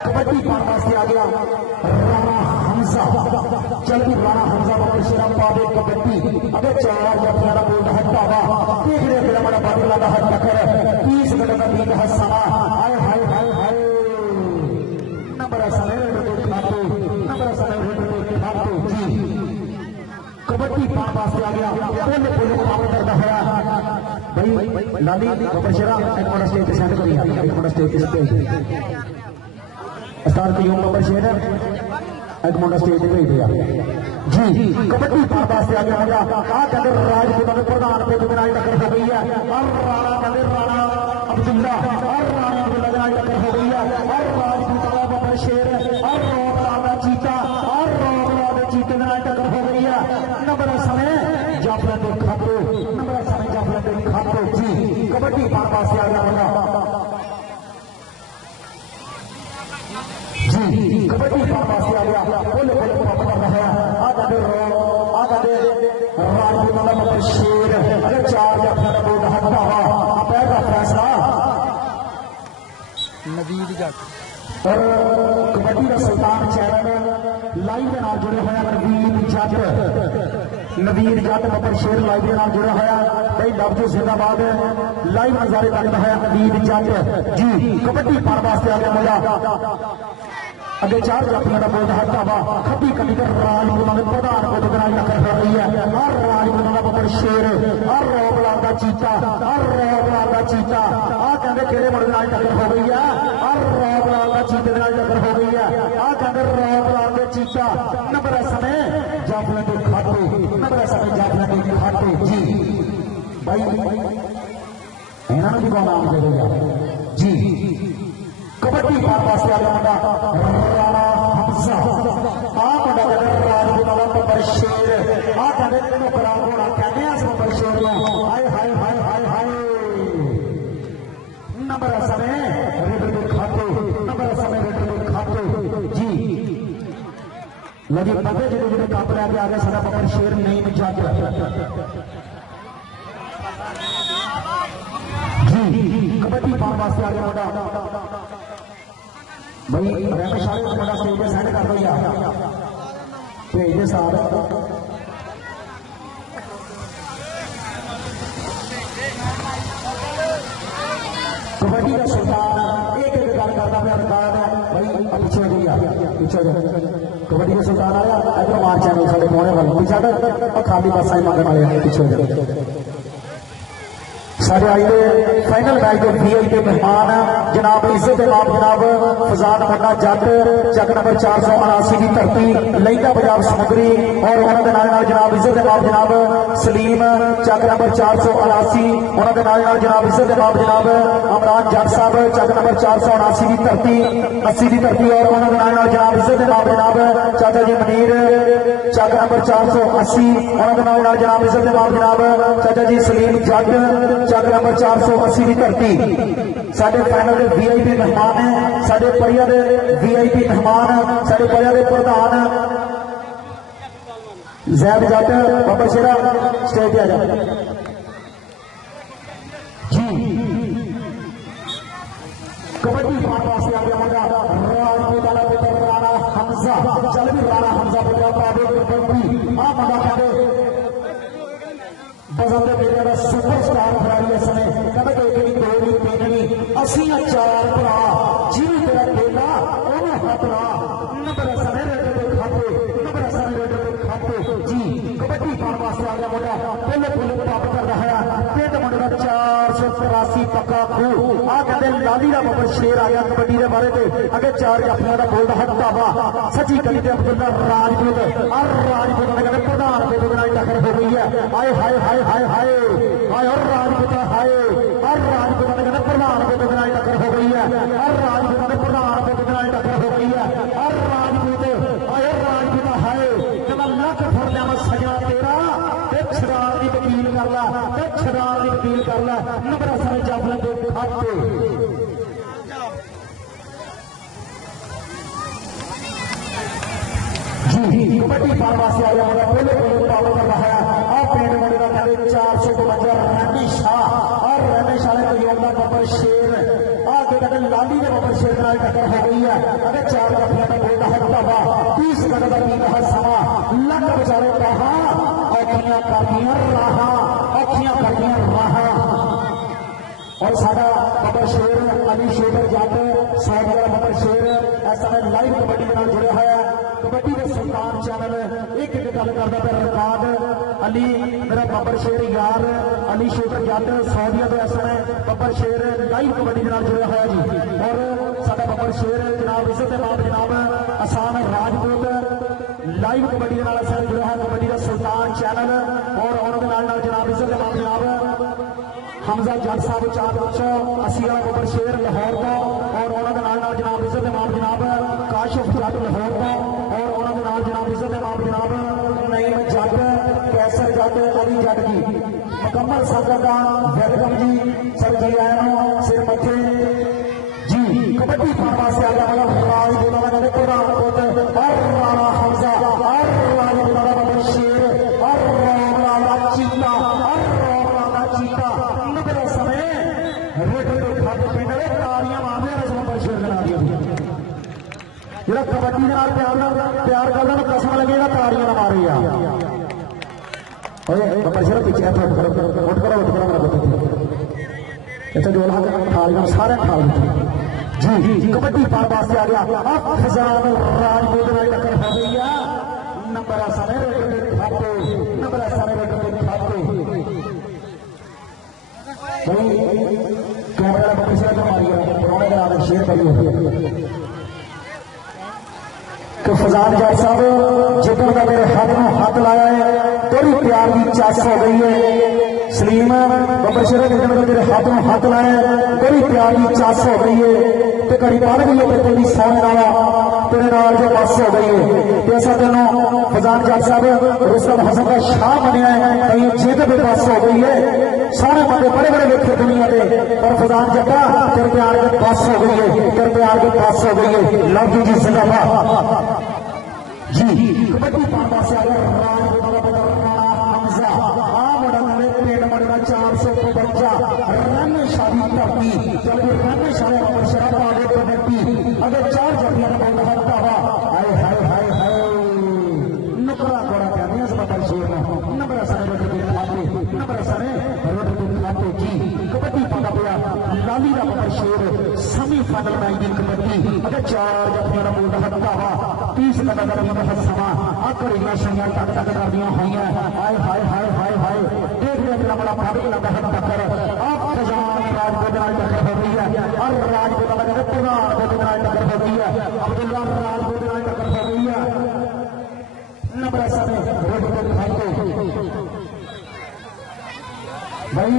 कबड्डी पाने वास्ते आ गया राणा हमजा। चल भी राणा हमजा बाबा शेरा पावे कबड्डी अबे चार जफियां का बोल हटावा देख रहे मेरा बड़ा बादल का हट टक्कर 30 मिनट का बीत हसाना हाय हाय हाय हाय नंबर समय खातो नंबर समय खातो जी कबड्डी पाने वास्ते आ गया बोले बोले काम करता है भाई लाली बाबा शेरा एक मोड़ा स्टेज सेट करिए एक मोड़ा स्टेज पे स्टार की यूं नंबर शेर एक मुंडा स्टेज पे भेज दिया जी कबड्डी पाने वास्ते आ गया मुंडा आ कहते राजपूत के प्रधान पे बिनाई टक्कर हो गई है और राणा कहते राणा अब्दुल्ला और राणा अब्दुल्ला बिनाई टक्कर हो गई है और राजपूत का बाबा शेर और रोबला चीता और रोबला चीते बिनाई टक्कर हो गई है नंबर समय जाफर के खातो नंबर समय जाफर के खातो जी कबड्डी पाने वास्ते आ गया मुंडा जी कबड्डी पाने वास्ते आ गया बोले बोले पापा कर रहा है आधा दे राजपूत का मतलब शेर अरे चार जफियां का बोल हटता हुआ पैर का फैसला नवीद जट और कबड्डी का सुल्तान चैनल लाइव के नाल जुड़े हुए नवीद जट मतलब शेर लाइव के नाल जुड़ा हुआ भाई लवजो जिंदाबाद लाइव नजारे करता है नवीद जट जी कबड्डी पाने वास्ते आ गया मुझा अगे चार जफियां का बोल हटता हुआ खब्बी कटी कर राजपूतों के प्रधान को दुगनाई टक्कर हो रही है और राजपूतों का बबर शेर और रोबलाल का चीता और रोबलाल का चीता आ कहते केड़े मुंडे नाल टक्कर हो गई है और रोबलाल का चीते नाल टक्कर हो गई है आ कहते रोबलाल के चीता नंबर समय जाफर के खाते नंबर समय जाफर के खाते जी भाई इन्होंने भी कौन नाम दे देगा जी कबड्डी पाने वास्ते आ गया मुंडा राणा हमजा आ मुंडा कहते राजपूत वाला बबर शेर आ कहते टुकड़ा घोड़ा कहते हैं इस बबर शेर को हाय हाय हाय हाय हाय नंबर समय रेडर के खाते नंबर समय रेडर के खाते जी लगी पते जिन्हें जिन्हें काप लैके आ गया सारा बबर शेर नहीं जाता जी कबड्डी पाने वास्ते आ गया मुंडा भाई रमेश वाले मुंडा स्टेज पे सेट कर दो यार भेज दे साहब कबड्डी का सुल्तान एक एक गल करता मैं रिकॉर्ड है भाई पीछे हो गया पीछे कबड्डी का सुल्तान आया इधर मार चैनल साढ़े पौने वाले पीछे खाली बस आई मगन वाले पीछे हो जाए सारे आए फाइनल मैच के वीआईपी मेहमान जनाब इज्जत इमाम जनाब फजान मुंडा जट चक नंबर 479 की धरती लहिंदा पंजाब समुद्री और उन्होंने नाल जनाब इज्जत इमाम जनाब सलीम चक नंबर 479 उन्होंने नाल जनाब इज्जत इमाम जनाब अमरान जट साहब चक नंबर 479 की धरती 80 की धरती और उन्होंने नाल जनाब इज्जत इमाम जनाब चाचा जी मनीर चक नंबर 480 उन्होंने नाल जनाब इज्जत इमाम जनाब चाचा जी सलीम जट चक नंबर 480 की धरती साडे फाइनल के वीआईपी मेहमान है साडे परिया के वीआईपी मेहमान साडे परिया के प्रधान जैद जट बाबा शेरा स्टेज पे आ जाए जी कबड्डी पाने वास्ते आ गया मुंडा राजपूत वाला पुत्र राणा हमजा चल भी राणा हमजा पुत्र पावे कबड्डी आ मुंडा कहते बजंदे मेरे का सुपरस्टार खिलाड़ी इस समय कहते एक दो तीन नहीं असी चार भरा जिन्हें तेरा बेला उन्होंने हाथला नंबर समय रेडर के खाते नंबर समय रेडर के खाते जी कबड्डी पाने वास्ते आ गया मुंडा पहले पहले टॉप कर रहा है पिंड मुंडे का 483 पक्का खू आ कहते लाली का बबर शेर आ गया कबड्डी के बारे में अगे चार जफियां का बोल हटता वा सची कली के अब्दुल्ला राजपूत और राजपूत ने कहते प्रधान पे दुगनाई टक्कर हो गई है हाय हाय हाय हाय हाय हाय और राजपूत हाय और राजपूत ने कहते प्रधान पे दुगनाई टक्कर हो गई है और राजपूत ने प्रधान पे दुगनाई टक्कर हो गई है और राजपूत हाय राजपूत हाय कहता लख फड़ लिया मैं सजा तेरा छड़ान की वकील कर ला छड़ान की वकील कर ला नंबर समय जाफर के खाते कबड्डी पाने वास्ते आ गया पहले पहले पावर कर रहा है और पेड़ मुंडे का कहते 452 रैमी शाह और रैमी शाह का योगदान बबर शेर कहते लाली ने बबर शेर के नाल टक्कर हो गई है। अगर 4 जफियां का बोलता है ढाबा 30 सेकंड का बीता है समा लग बेचारे कहा औखियां करदियां राहां औखियां करदियां राहां और साडा बबर शेर अली शेर जट 100 वाला बबर शेर इस समय लाइव कबड्डी के नाल जुड़िया है। कबड्डी के सुल्तान चैनल एक एक गल करदा पे रिकॉर्ड अली मेरा बबर शेर यार अली शेर जट सौदिया तो इस समय बबर शेर लाइव कबड्डी के नाल जुड़िया है जी। और साडा बबर शेर जनाब इज्जत बाप जनाब आसान राजपूत लाइव कबड्डी के नाल जुड़िया है कबड्डी का सुल्तान चैनल और उन्होंने नाल जनाब इज्जत बाप जनाब हमजा जट साहब 480 वाला बबर शेर लाहौर का और उन्होंने नाल जनाब इज्जत इमाम जनाब काशिफ जट लाहौर का और उन्होंने नाल जनाब इज्जत इमाम जनाब नईम जट कैसर जट अली जट की मुकम्मल संगत का वेलकम जी सर जी आया सिर मथे जी कबड्डी फार्मा से आगे वाला राज बोला मैंने प्रधान पुत्र और राणा हमजा और राज बोला बबर शेर और राणा चीता और राणा चीता समय रोड खाते पिंड तारियां मारने बबर शेर करा दी जो कबड्डी प्यार करता कसम लगेगा तारियां ना मारे बबर शेर पीछे उठ करो अच्छा जो थालियां सारे ठाल जी कबड्डी पार वास्ते आ गया खजान राजपूत टक्कर हो गई है नंबर समय खाते नंबर समय खाते कैमरा बबर शेर जो मारी पुराने का शेर करी तो फजान जट साहब जिधर का मेरे हाथ में हाथ लाया है बड़ी प्यार की चस हो गई है सलीम बबर शेर जिधर का मेरे हाथ में हाथ लाया है बड़ी प्यार की चस हो गई है तो घड़ी पड़ गई है तेरी सोने वाला तेरे नाल जो बस हो गई है ऐसा तेनों फजान जट साहब रुस्तम हसन का शाह बनया है कहीं जिद भी बस हो गई है सारे बंदे बड़े बड़े वेखे दुनिया के पर फजान जट्टा तेरे प्यार के बस हो गई है तेरे प्यार के बस हो गई है लव यू जी जिंदाबाद जी कबड्डी पार्टी से आगे हमजा आ मोड़ा मेरे पेट मरना 452 रन शादी धरती चल रन शादी बबर शेर आगे कबड्डी अगर 4 जफियां का बोल हटता हुआ हाय हाय हाय हाय नुकरा कोड़ा कहते हैं बबर शेर नंबर सारे नंबर सारे जी कबड्डी पाता पाया लाली का बबर शेर सेमीफाइनल मैच की कबड्डी अगर 4 जफियां का बोल हटता हुआ 30 का समा घड़ियां छइयां टक टक करदियां होइयां हाय हाय हाय हाय हाय देख देखना बड़ा फाड़क लगा है टक्कर आप खजान राजपूत नाल टक्कर हो गई है और राजपूत का कहते प्रधान पुत्र नाल टक्कर हो गई है अब्दुल्ला राजपूत नाल टक्कर हो गई है नंबर समय रोड पर खाते भाई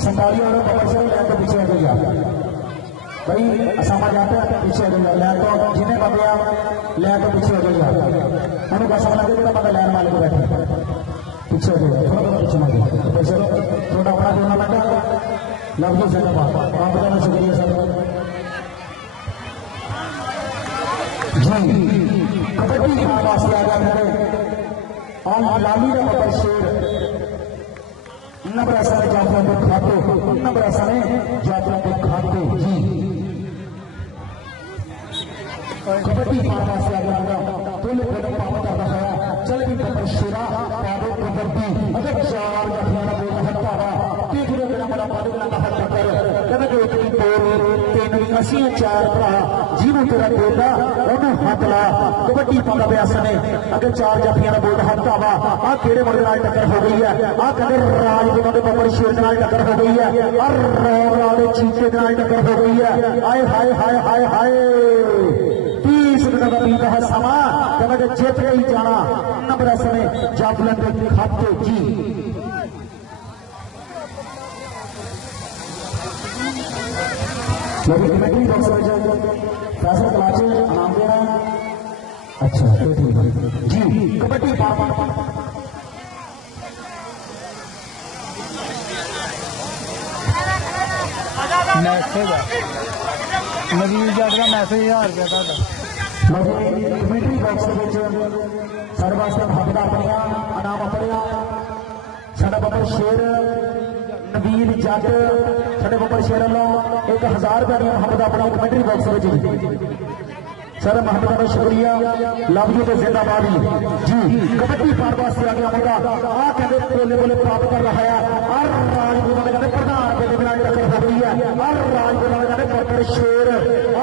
47 और बबर शेर लैके पीछे हो गया भाई असामा जाते हैं पीछे हो गया लैन तो जिन्हें बंदे लैके पीछे हो गया उन्होंने कसम लगे जो बंदा लैन वाले को बैठे पीछे हो गया थोड़ा पीछे हो गया पैसे थोड़ा अपना टूर्नामेंट लव यू जिंदाबाद आप बताना शुक्रिया सर जी कबड्डी वास्ते आ गया मेरे और लाली का बबर शेर नंबर सारे जातियों को खाते नंबर सारे जातियों को खाते जी कबड्डी पार्टी से आगे तुम पाप कर रहा है चल भी बबर शेरा पादो कबड्डी अगर 4 जफियां का बोल हटता हुआ तीसरे दिन बड़ा पादो लगा हट कर कहते कि इतनी बोल 3 ਅਸੀਂ 4 ਭਰਾ ਜਿਹਨੂੰ तेरा बोला ਉਹਨੂੰ ਹੱਥ ਲਾ कबड्डी पाता ਪਿਆ ਸਨੇ अगर 4 जफियां का बोल हटता हुआ आ ਕਿਹੜੇ ਮੁੰਡੇ ਨਾਲ टक्कर हो गई है आ कहते राजपूतों के बबर शेर नाल टक्कर हो गई है और रौब वाले चीते नाल टक्कर हो गई है आए हाय हाय हाय हाय 30 मिनट का बीता है समा कहते जित के ही जाना नंबर समय जाफलन के खाते जी कमेटी बॉक्स में फैसल कलाचे इनाम दे रहे हैं अच्छा तो ठीक है जी कबड्डी मैसेज नवीन जट का मैसेज 1000 रुपया कमेटी बॉक्स सारे वास्ते हक का अपनिया इनाम अपनिया साडा बबर शेर नवीन वकील जज साडे बब्बर शेर वालों 1000 रुपये की मोहम्मद अपना कमेंट्री बॉक्स में सर मोहम्मद का शुक्रिया लव यू तो जिंदाबाद जी। कबड्डी पार वास्ते आ गया मुंडा आ कहते बोले बोले प्राप्त कर रहा है और राजपूत कहते प्रधान के बिना टक्कर हो गई है और राजपूत कहते बब्बर शेर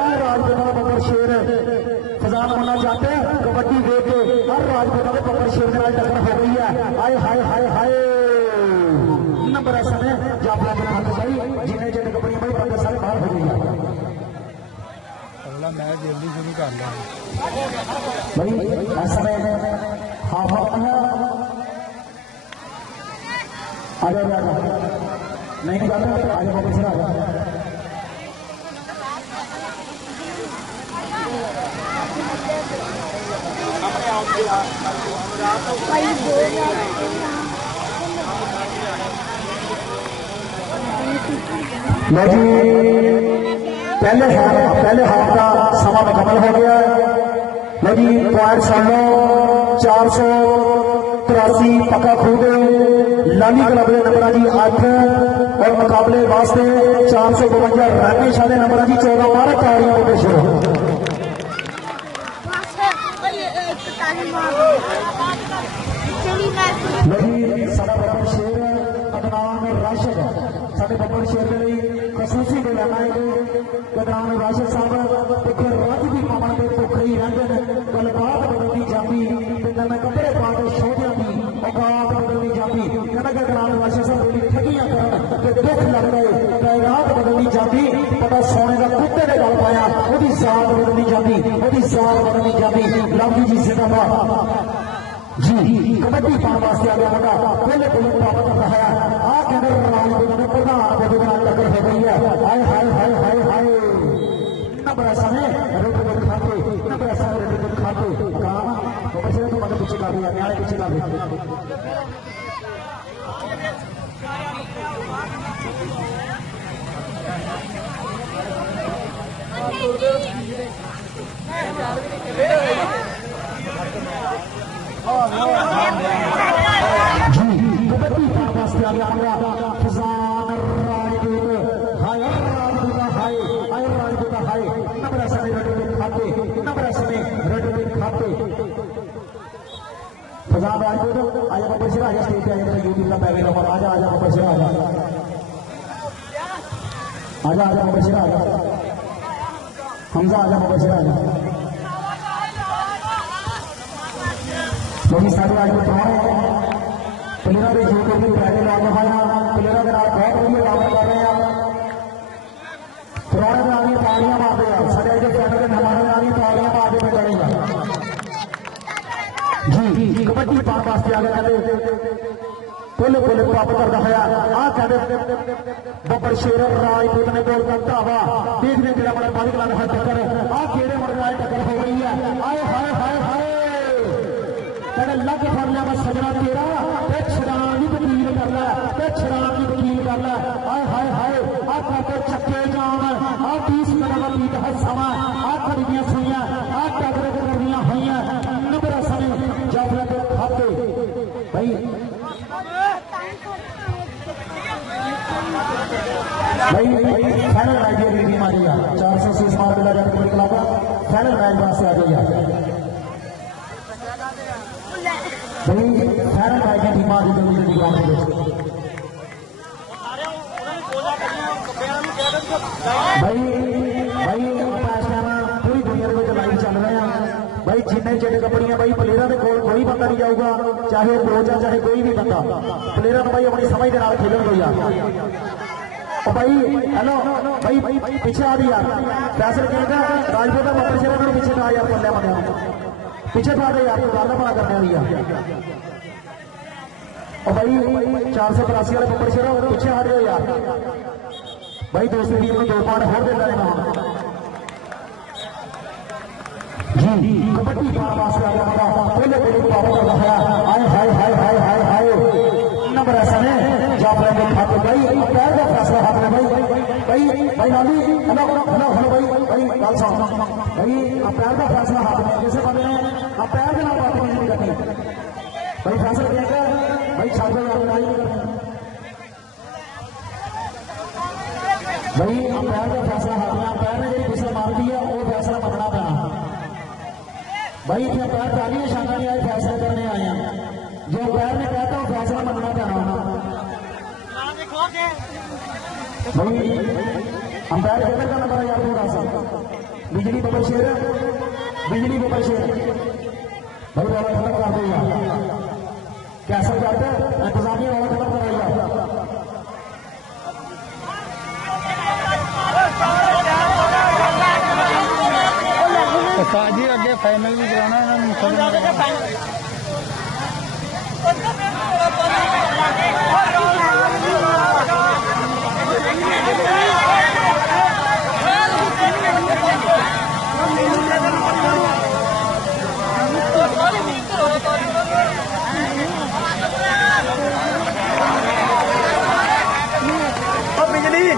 और राजपूत बब्बर शेर खजान होना चाहते हैं कबड्डी दे के और राजपूत के बब्बर शेर के नाल टक्कर हो गई है। हाय हाय हाय हाय नंबर ऐसा है जाफरा के हाथ भाई जिन्हें जिन्हें कबड्डी भाई बंदे सारे बाहर हो गई है। अगला मैच जल्दी शुरू कर लिया भाई ऐसा में हाँ हाँ आ जाओ नहीं निकालते आ जाओ वापस आ जाओ। लो जी पहले हाफ का समा मुकम्मल हो गया है। लो जी पॉइंट सुन लो 483 पक्का खूब लाली क्लब के नंबर जी 8 और मुकाबले वास्ते 452 रन शादे नंबर जी 14 12 तारियों को पेश हो। साडा बब्बर शेर अदनान राशिद साडे बब्बर शेर के लिए खसूसी को लेना है अदनान राशिद साहब एक रात भी पावन के भुखे ही रहते हैं गलबात बदलती जाती कहना कपड़े पा के सोधिया की औकात बदलती जाती कहना कि अदनान राशिद साहब बड़ी ठगियां करन दुख लगता है कायनात बदलती जाती पता सोने का कुत्ते ने गल पाया वही जात बदलती जाती वही जात बदलती जाती। लव जी जिंदाबाद जी। कबड्डी पाने वास्ते आ गया मुंडा पहले पहले प्राप्त कर रहा है आ कहते राजपूत ने प्रधान को बिना टक्कर हो गई है। हाय हाय हाय हाय हाय नंबर ऐसा है रेड रेड खाते नंबर ऐसा है रेड रेड खाते कहा तो बच्चे तो मतलब पीछे कर दिया न्याय पीछे कर दिया जी। कबड्डी पाने वास्ते आ गया खजान राजपूत हाय राजपूत हाय हाय राजपूत हाय नंबर ऐसा रेड रेड खाते नंबर ऐसा रेड रेड खाते खजान राजपूत आजा बब्बर शेर आजा स्टेज पे आजा यूट्यूब का पैकेज नंबर आजा आजा बब्बर शेर आजा आजा आजा बब्बर शेर आजा हमजा आजा बब्बर शेर आजा क्योंकि सारे आज प्लेयर के यूट्यूब में पैकेज ला रहा है प्लेयर के नाल बहुत बढ़िया काम कर रहे हैं पुराने नाल ही तालियां मारते हैं सारे जो चैनल के हमारे नाल ही तालियां मारते हुए चलेगा जी। कबड्डी पाने वास्ते आ गया कहते पुल पुल प्राप्त कर रहा है आ कहते बब्बर शेर राजपूत ने गोल का धावा देखने के लिए बड़ा बालिक लाने हाथ टक्कर आ खेड़े मर रहा है टक्कर हो गई है। आए हाय हाय हाय लग फर लिया बस सजना तेरा छड़ानी वकील कर लै छड़ानी वकील कर लै। हाय हाय हाय आ करते चक्के जान आ 30 मिनट का बीत है समा आ खड़ियां सुइयां आ टगर करनिया हुई नंबर समय जाफरा के खाते भाई फाइनल मैच की टीम आ गई 430 मार मिला जाकर क्लब फाइनल मैच वास्ते आ गई है भाई फाइनल मैच की टीम आ गई ग्राउंड में भाई भाई पूरी दुनिया में लाइव चल रहे हैं भाई जिन्ने चिट कपड़ियां भाई प्लेयर के कोल कोई बंदा नहीं जाऊगा चाहे कोच है चाहे कोई भी बंदा प्लेयर भाई अपनी समझ के नाल खेलन कोई यार भाई हेलो भाई भाई पीछे आ रही यार फैसल कहता राजपूत का बब्बर शेर मेरे पीछे ना यार पल्ले बंदे पीछे तो आ गए यार गल बड़ा करने वाली यार भाई 483 वाले बब्बर शेर पीछे आ रहे हो यार भाई दूसरी टीम को 2 पॉइंट होर दे रहे हैं जी। कबड्डी पाने वास्ते आ गया पहले पहले पावर कर रहा है हाय हाय हाय हाय हाय हाय नंबर ऐसा है जाफरा के खाते भाई पैर का फैसला हाथ में भाई भाई भाई लाली हेलो हेलो हेलो भाई भाई गल सुन भाई पैर का फैसला हाथ में जैसे बंदे ने पैर के नाम बात नहीं करनी भाई फैसला क्या भाई छात्र भाई अंपायर का फैसला हाथ में, अंपायर ने जी फिसल मार दी है वो फैसला मनना पैना भाई। इतने अंपायर ताली निशाना नहीं आए, फैसले करने आए हैं, जो अंपायर ने कहता वो फैसला मनना पैना भाई। अंपायर किधर का नंबर है यार थोड़ा सा, बिजली बबल शेर, बिजली बबल शेर भाई वाला खत्म कर देगा, कैसा जाता है इंतजामिया वाला खत्म कराएगा। जी अगे फाइनल भी कराना बिजली बिजली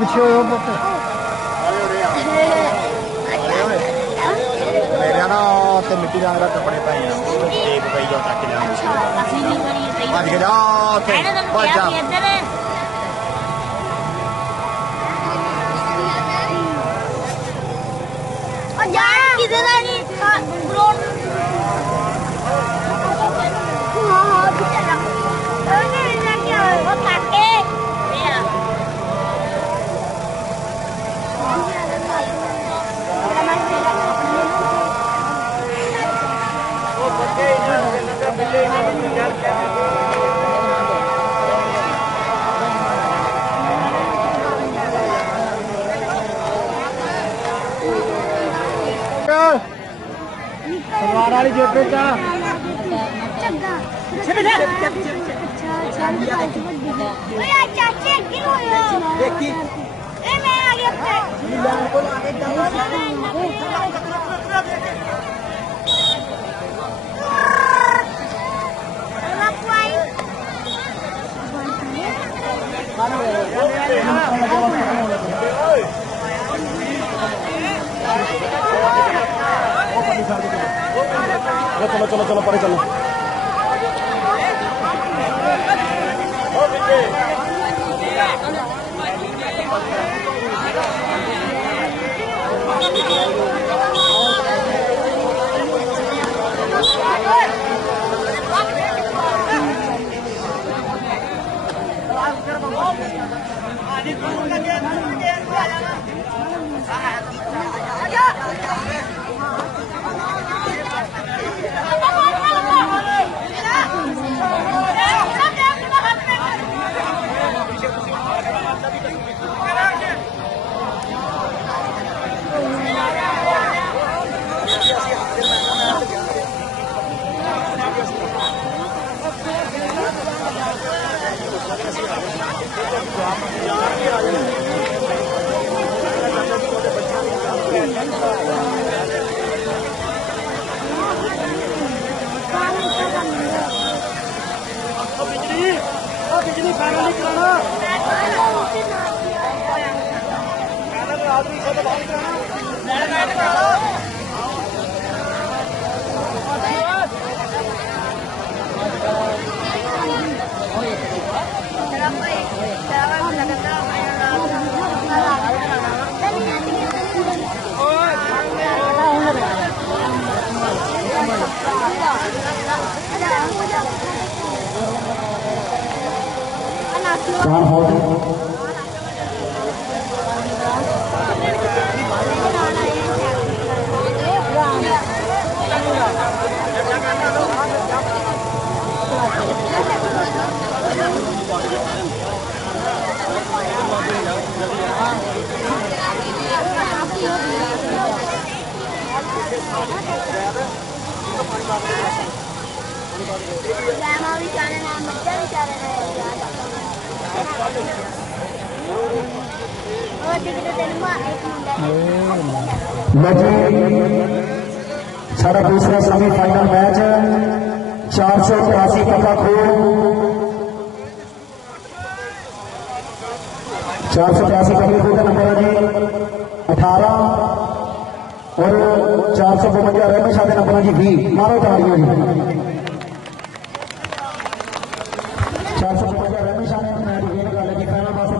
पीछे मेरे ना मिट्टी रंग का कपड़े पाए टेप पाई जाओ ताकि भज के जा भज जा किधर नहीं सलवार वाली जेबे चा देखी चलो चलो चलो परे चलो बिजली फाइनल कराना चार हो सारा दूसरा सेमीफाइनल मैच 483 पक्का खो 483 पक्के खो का नंबर है जी 18 और 452 रहने साथ नंबर है जी 20 मारो तालियां जी 452